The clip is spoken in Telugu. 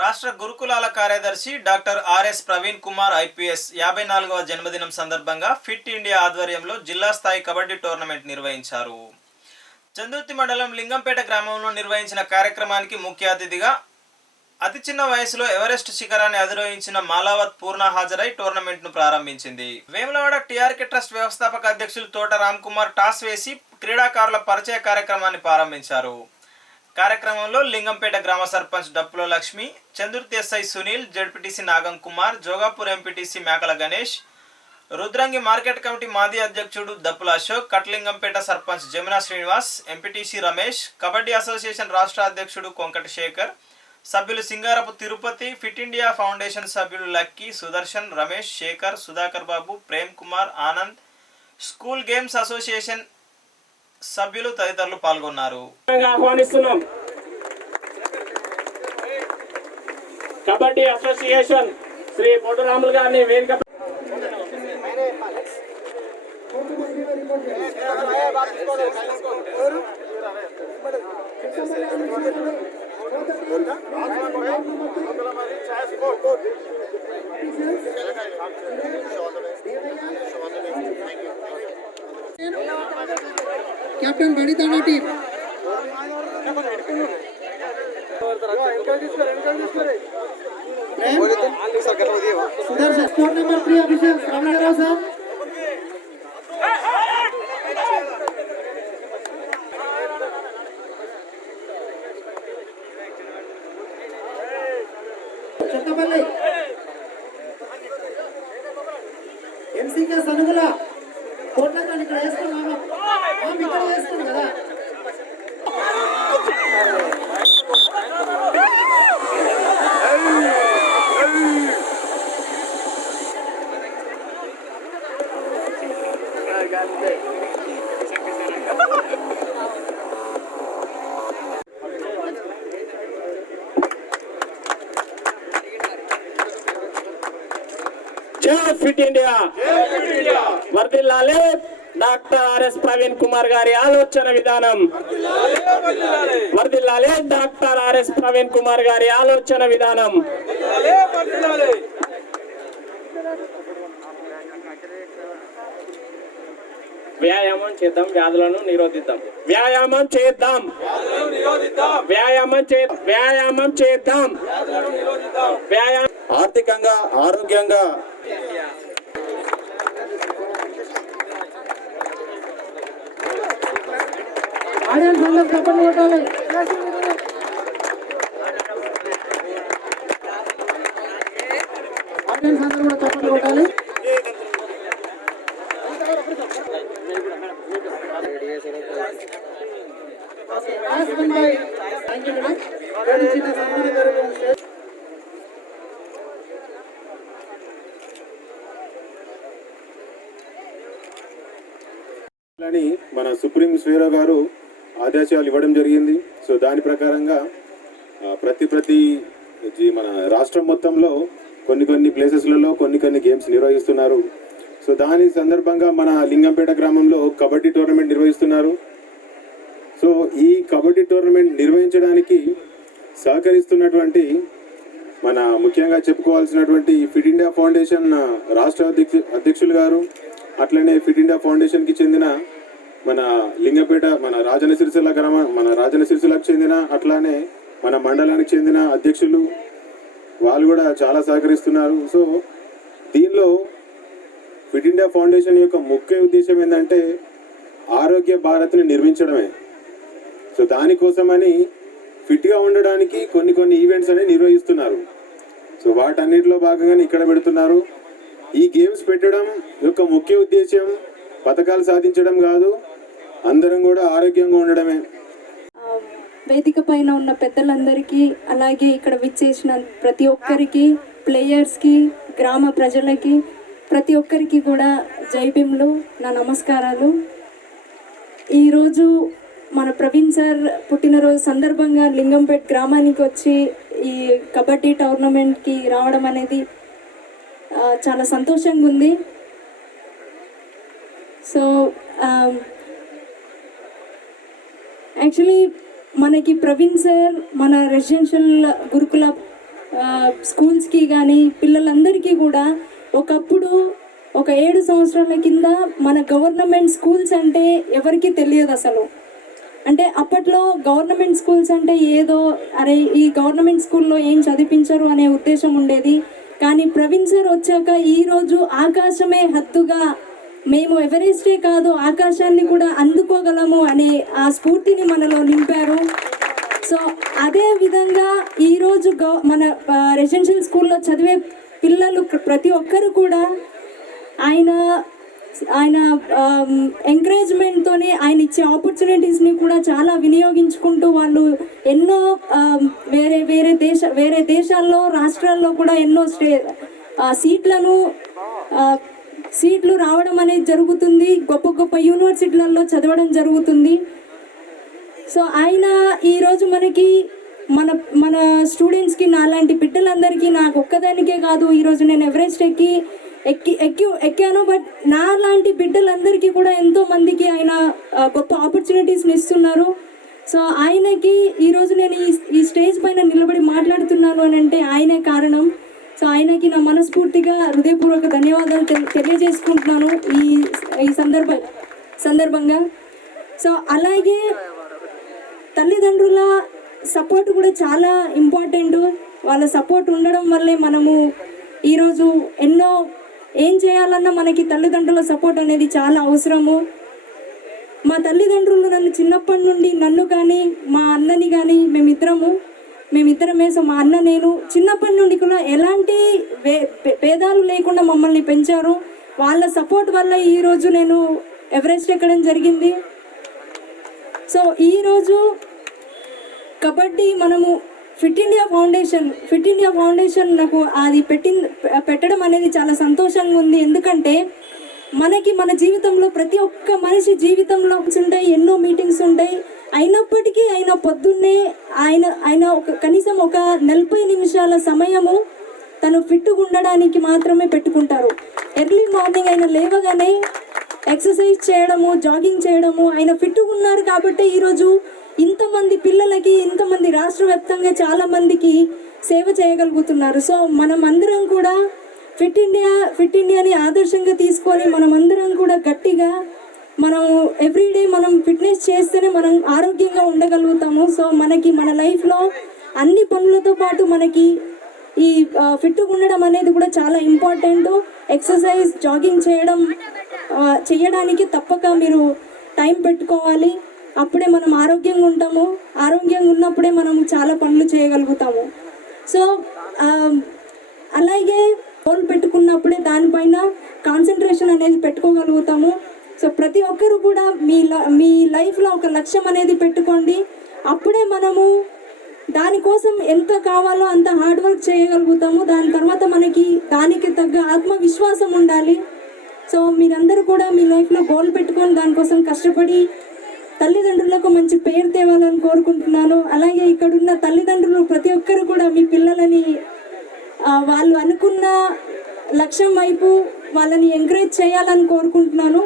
రాష్ట్ర గురుకులాల కార్యదర్శి doctor RS Praveen Kumar IPS యాభై నాలుగవ జన్మదినం సందర్భంగా ఫిట్ ఇండియా ఆధ్వర్యంలో జిల్లా స్థాయి కబడ్డీ టోర్నమెంట్ నిర్వహించారు. చందుర్తి మండలం లింగంపేట గ్రామంలో నిర్వహించిన కార్యక్రమానికి ముఖ్య అతిథిగా అతి చిన్న వయసులో ఎవరెస్ట్ శిఖరాన్ని అధిరోహించిన మాలావత్ పూర్ణ హాజరై టోర్నమెంట్ను ప్రారంభించింది. వేములవాడ టీఆర్కే ట్రస్ట్ వ్యవస్థాపక అధ్యక్షులు తోట రామ్ కుమార్ టాస్ వేసి క్రీడాకారుల పరిచయ కార్యక్రమాన్ని ప్రారంభించారు. కార్యక్రమంలో లింగంపేట గ్రామ sarpanch Dappula Lakshmi Chandurthi SI Sunil ZPTC Nagam Kumar Jogapur MPTC Mekala Ganesh Rudrangi market committee మాజీ అధ్యక్షుడు దప్పుల అశోక్ కట్లింగంపేట సర్పంచ్ జమునా శ్రీనివాస్ ఎంపీటీసీ రమేష్ కబడ్డీ అసోసియేషన్ రాష్ట్ర అధ్యక్షుడు కొంకట శేఖర్ సభ్యులు Singarapu Tirupati Fit India Foundation సభ్యులు Lucky Sudarshan Ramesh Shekhar Sudhakar Babu Prem Kumar Anand school games association సభ్యులు తదితరులు పాల్గొన్నారు. ఆహ్వానిస్తున్నాం. కబడ్డీ అసోసియేషన్ శ్రీ పొట్టురాములు గారిని వేదిక कैप्टन बड़ी ताना team Sudarshan score number three Abhishek Ravindra Fit India వర్దిల్లాలే doctor RS Praveen Kumar గారి ఆలోచన విధానం. వర్దిల్లాలే డాక్టర్ ఆర్ఎస్ ప్రవీణ్ కుమార్ గారి ఆలోచన విధానం. వ్యాయామం చేద్దాం వ్యాధులను నిరోధిద్దాం. వ్యాయామం చేద్దాం. వ్యాయామం చే వ్యాయామం చేద్దాం. వ్యాయామం ఆర్థికంగా ఆరోగ్యంగా ఆడియన్స్ అందరూ చప్పట్లు కొట్టాలి ఆడియన్స్ అందరూ కూడా చప్పట్లు కొట్టాలి థ్యాంక్ యూ మేడం చిన్న అని మన సుప్రీం స్వేరో గారు ఆదేశాలు ఇవ్వడం జరిగింది. సో దాని ప్రకారంగా ప్రతి ప్రతి మన రాష్ట్రం మొత్తంలో కొన్ని కొన్ని ప్లేసెస్లలో కొన్ని కొన్ని గేమ్స్ నిర్వహిస్తున్నారు. సో దాని సందర్భంగా మన లింగంపేట గ్రామంలో కబడ్డీ టోర్నమెంట్ నిర్వహిస్తున్నారు. సో ఈ కబడ్డీ టోర్నమెంట్ నిర్వహించడానికి సహకరిస్తున్నటువంటి మన ముఖ్యంగా చెప్పుకోవాల్సినటువంటి ఫిట్ ఇండియా ఫౌండేషన్ రాష్ట్ర అధ్యక్షు అధ్యక్షులు గారు అట్లనే ఫిట్ ఇండియా ఫౌండేషన్కి చెందిన మన లింగపేట మన రాజన సిరిసిల్ల గ్రామ మన రాజన సిరిసిల్లకు చెందిన అట్లానే మన మండలానికి చెందిన అధ్యక్షులు వాళ్ళు కూడా చాలా సహకరిస్తున్నారు. సో దీనిలో ఫిట్ ఇండియా ఫౌండేషన్ యొక్క ముఖ్య ఉద్దేశం ఏంటంటే ఆరోగ్య భారత్ని నిర్మించడమే. సో దానికోసమని ఫిట్గా ఉండడానికి కొన్ని కొన్ని ఈవెంట్స్ అనేవి నిర్వహిస్తున్నారు. సో వాటన్నిటిలో భాగంగానే ఇక్కడ పెడుతున్నారు. ఈ గేమ్స్ పెట్టడం యొక్క ముఖ్య ఉద్దేశం పథకాలు సాధించడం కాదు. అందరం కూడా ఆరోగ్యంగా ఉండడమే. వేదిక పైన ఉన్న పెద్దలందరికీ అలాగే ఇక్కడ విచ్చేసిన ప్రతి ఒక్కరికి ప్లేయర్స్కి గ్రామ ప్రజలకి ప్రతి ఒక్కరికి కూడా జై నా నమస్కారాలు. ఈరోజు మన ప్రవీణ్ సార్ పుట్టినరోజు సందర్భంగా లింగంపేట్ గ్రామానికి వచ్చి ఈ కబడ్డీ టోర్నమెంట్కి రావడం అనేది చాలా సంతోషంగా ఉంది. సో యాక్చువల్లీ మనకి ప్రవీణ్ సార్ మన రెసిడెన్షియల్ గురుకుల స్కూల్స్కి కానీ పిల్లలందరికీ కూడా ఒకప్పుడు ఒక ఏడు సంవత్సరాల కింద మన గవర్నమెంట్ స్కూల్స్ అంటే ఎవరికీ తెలియదు అసలు. అంటే అప్పట్లో గవర్నమెంట్ స్కూల్స్ అంటే ఏదో అరే ఈ గవర్నమెంట్ స్కూల్లో ఏం చదివించరు అనే ఉద్దేశం ఉండేది. కానీ ప్రవీణ్ సార్ వచ్చాక ఈరోజు ఆకాశమే హద్దుగా మేము ఎవరెస్టే కాదు ఆకాశాన్ని కూడా అందుకోగలము అనే ఆ స్ఫూర్తిని మనలో నింపారు. సో అదే విధంగా ఈరోజు గవ మన రెసిడెన్షియల్ స్కూల్లో చదివే పిల్లలు ప్రతి ఒక్కరు కూడా ఆయన ఆయన ఎంకరేజ్మెంట్తోనే ఆయన ఇచ్చే ఆపర్చునిటీస్ని కూడా చాలా వినియోగించుకుంటూ వాళ్ళు ఎన్నో వేరే వేరే దేశ వేరే దేశాల్లో రాష్ట్రాల్లో కూడా ఎన్నో స్టే ఆ, సీట్లను సీట్లు రావడం అనేది జరుగుతుంది. గొప్ప గొప్ప యూనివర్సిటీలలో చదవడం జరుగుతుంది. సో ఆయన ఈరోజు మనకి మన మన స్టూడెంట్స్కి నాలాంటి బిడ్డలందరికీ నాకు ఒక్కదానికే కాదు. ఈరోజు నేను ఎవరెస్ట్ ఎక్కి ఎక్కి ఎక్కి ఎక్కాను. బట్ నా లాంటి బిడ్డలందరికీ కూడా ఎంతో మందికి ఆయన గొప్ప ఆపర్చునిటీస్ని ఇస్తున్నారు. సో ఆయనకి ఈరోజు నేను ఈ ఈ స్టేజ్ పైన నిలబడి మాట్లాడుతున్నాను అని అంటే ఆయనే కారణం. సో ఆయనకి నా మనస్ఫూర్తిగా హృదయపూర్వక ధన్యవాదాలు తెలి- తెలియజేసుకుంటున్నాను ఈ ఈ సందర్భ సందర్భంగా. సో అలాగే తల్లిదండ్రుల సపోర్ట్ కూడా చాలా ఇంపార్టెంట్. వాళ్ళ సపోర్ట్ ఉండడం వల్లే మనము ఈరోజు ఎన్నో ఏం చేయాలన్నా మనకి తల్లిదండ్రుల సపోర్ట్ అనేది చాలా అవసరము. మా తల్లిదండ్రులు నన్ను చిన్నప్పటి నుండి నన్ను కానీ మా అన్నని కానీ మేమిద్దరము మేమిద్దరమే సో మా అన్న నేను చిన్నప్పటి నుండి కూడా ఎలాంటి వే భేదాలు లేకుండా మమ్మల్ని పెంచారు. వాళ్ళ సపోర్ట్ వల్ల ఈరోజు నేను ఎవరెస్ట్ ఎక్కడం జరిగింది. సో ఈరోజు కబడ్డీ మనము Fit India Foundation Fit India Foundation నాకు అది పెట్టింది పెట్టడం అనేది చాలా సంతోషంగా ఉంది. ఎందుకంటే మనకి మన జీవితంలో ప్రతి ఒక్క మనిషి జీవితంలో ఉంటాయి ఎన్నో మీటింగ్స్ ఉంటాయి. అయినప్పటికీ ఆయన పొద్దున్నే ఆయన ఆయన ఒక కనీసం ఒక నలభై నిమిషాల సమయము తను ఫిట్గా ఉండడానికి మాత్రమే పెట్టుకుంటారు. ఎర్లీ మార్నింగ్ ఆయన లేవగానే ఎక్సర్సైజ్ చేయడము జాగింగ్ చేయడము ఆయన ఫిట్గా ఉన్నారు కాబట్టి ఈరోజు ఇంతమంది పిల్లలకి ఇంతమంది రాష్ట్ర వ్యాప్తంగా చాలామందికి సేవ చేయగలుగుతున్నారు. సో మనం అందరం కూడా ఫిట్ ఇండియా ఫిట్ ఇండియాని ఆదర్శంగా తీసుకొని మనం అందరం కూడా గట్టిగా మనం ఎవ్రీడే మనం ఫిట్నెస్ చేస్తేనే మనం ఆరోగ్యంగా ఉండగలుగుతాము. సో మనకి మన లైఫ్లో అన్ని పనులతో పాటు మనకి ఈ ఫిట్గా ఉండడం అనేది కూడా చాలా ఇంపార్టెంట్ ఎక్సర్సైజ్ జాగింగ్ చేయడం చేయడానికి తప్పక మీరు టైం పెట్టుకోవాలి. అప్పుడే మనం ఆరోగ్యంగా ఉంటాము. ఆరోగ్యంగా ఉన్నప్పుడే మనం చాలా పనులు చేయగలుగుతాము. సో అలాగే గోల్ పెట్టుకున్నప్పుడే దానిపైన కాన్సన్ట్రేషన్ అనేది పెట్టుకోగలుగుతాము. సో ప్రతి ఒక్కరు కూడా మీ మీ లైఫ్లో ఒక లక్ష్యం అనేది పెట్టుకోండి. అప్పుడే మనము దానికోసం ఎంత కావాలో అంత హార్డ్ వర్క్ చేయగలుగుతాము. దాని తర్వాత మనకి దానికి తగ్గ ఆత్మవిశ్వాసం ఉండాలి. సో మీరందరూ కూడా మీ లైఫ్లో గోల్ పెట్టుకొని దానికోసం కష్టపడి తల్లిదండ్రులకు మంచి పేరు తేవాలని కోరుకుంటున్నాను. అలాగే ఇక్కడున్న తల్లిదండ్రులు ప్రతి ఒక్కరు కూడా మీ పిల్లలని వాళ్ళు అనుకున్న లక్ష్యం వైపు వాళ్ళని ఎంకరేజ్ చేయాలని కోరుకుంటున్నాను.